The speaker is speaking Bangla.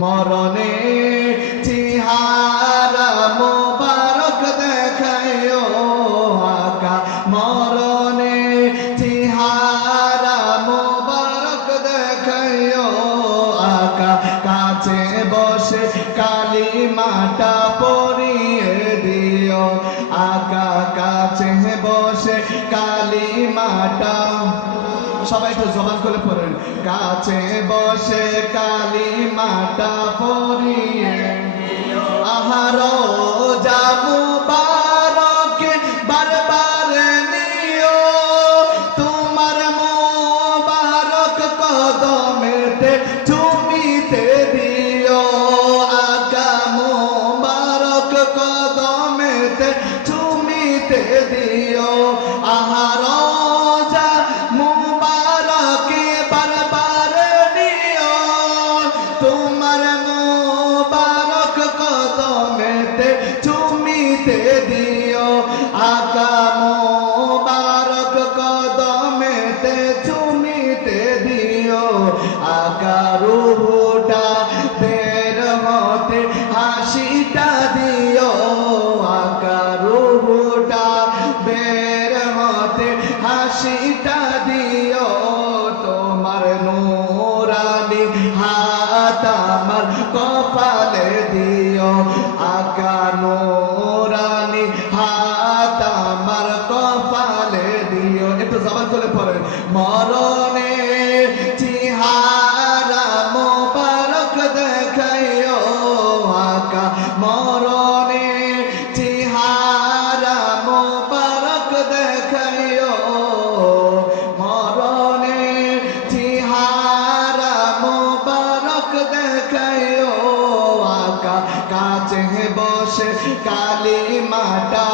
মরণে চেহারা মোবারক দেখায়ো আকা মরণে চেহারা মোবারক দেখায়ো আকা কাছে বসে কালিমাটা পড়িয়ে দিও আকা কাছে বসে কালিমাটা সবাই একটু জবান করে পড়েন কাছে বসে কালিমাটা পড়িয়ে আহারো যাবো বারকে বারবার নিও তোমার মোবারক কদমেতে চুমিতে দিও আকা মোবারক কদমেতে চুমিতে দিও আহারো তোমার মোবারক কদমেতে চুমিতে দিও আকা মোবারক কদমেতে চুমিতে দিও আকা রুহুটা বের হতে হাসিটা দিও আকা রুহুটা বের হতে হাসিটা দিও তোমার নূরানি হাত আমার কপালে দিও আকা নূরানি হাত আমার কপালে দিও একটু জবান করে পড়েন মরণে চেহারা মোবারক দেখাইও আকা মরণে চেহারা মোবারক দেখাইও মরণে চেহারা মোবারক দেখাইও আকা কাছে বসে কালিমাটা